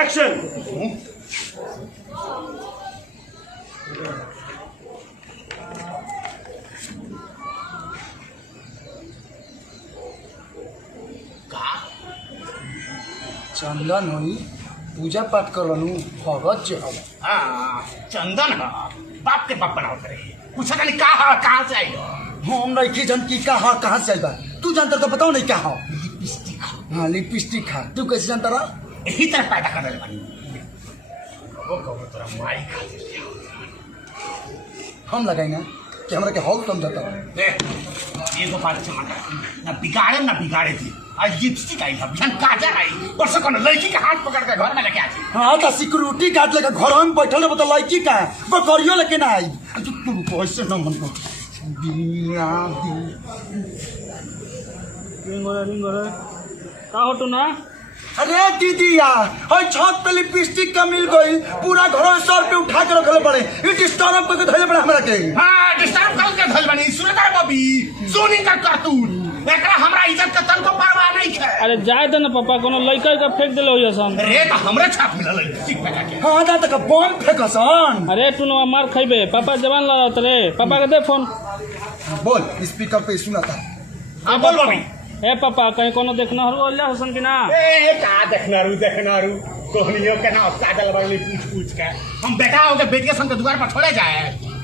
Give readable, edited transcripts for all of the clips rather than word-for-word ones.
Action. चंदन हुई पूजा पाठ करलू भगत जो हवा। हाँ, चंदन है बाप के बाप बनाओ करे पूछा नहीं कहाँ से आई हो। हम नहीं जन की कहाँ से आई बा तू जानता तो बताओ नहीं क्या हो। लिपस्टिक हाँ लिपस्टिक खा तू कैसे जानता रहा। यही तरह पैदा कर रहे बनी वो कहो तोरा माई खा दे हम लगाई ना कि हमरा के हॉल समझता ये तो बात चमका ना बिगाड़े थी आज लिपस्टिक आई है बिहान काजल आई परसों को लड़की का हाथ पकड़ के घर में लेके आई। हाँ तो सिक्योरिटी गार्ड लेकर घर में बैठल बता लड़की का बकरियो लेके ना आई तू कैसे न मन को का हो तू ना। अरे दीदी यार छत पे लिपस्टिक का मिल गई पूरा घर सर पे उठा के रखले पड़े डिस्टर्ब करके धइले पड़े हमरा के। हां डिस्टर्ब करके धइल बनी सुनता बबी सोनी का करतूत एकरा हमरा इज्जत के तन को परवाह नहीं है। अरे जाए दे ना पापा कोनो लइका के फेंक देले होय सन। अरे तो हमरे छाप मिलल लिपस्टिक फेंका के। हां दा तक बम फेंकसन। अरे तू ना मार खइबे पापा जवान लड़त रे पापा के दे फोन। बोल स्पीकर पे सुनाता। हां बोल बबी। ए पापा कहीं कोनो देखना हो जा हसन कि ना। ए का देखना रू कोहनियो के ना काजल वाली पूछ के हम बेटा हो के बेटिया संग के द्वार पर छोड़े जाए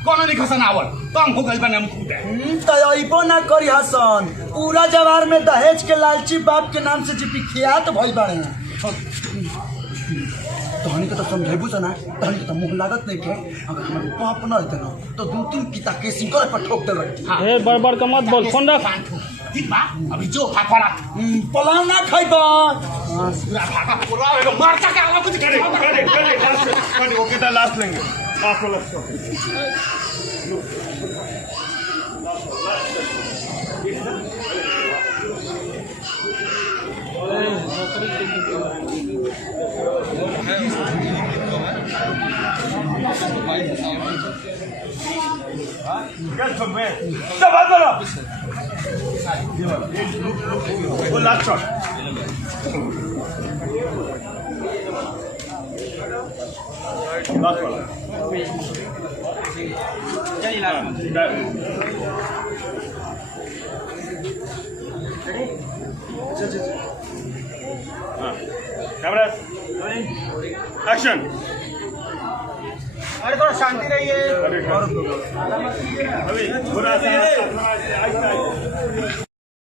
कोनो नहीं खसन आवल तो हमको गइल बने हम खुद तो अइबो ना करी हसन पूरा जवार में दहेज के लालची बाप के नाम से जी विख्यात भइल बाड़े। तहनी के तो समझेबू से ना तहनी के तो मुंह लागत नहीं के अगर हमारे बाप न रहते ना तो 2-3 किता के सिंगर पर ठोक दे रही। ए बड़बड़ का मत बोल फोन रख। ठीक बा अभी जो खा पड़ा पलाव ना खाइबा पूरा भागा पूरा एगो मारचा के आवा कुछ करे ओके लास्ट लेंगे last last shot camera action. अरे थोड़ा शांति रहिए। अभी थोड़ा सा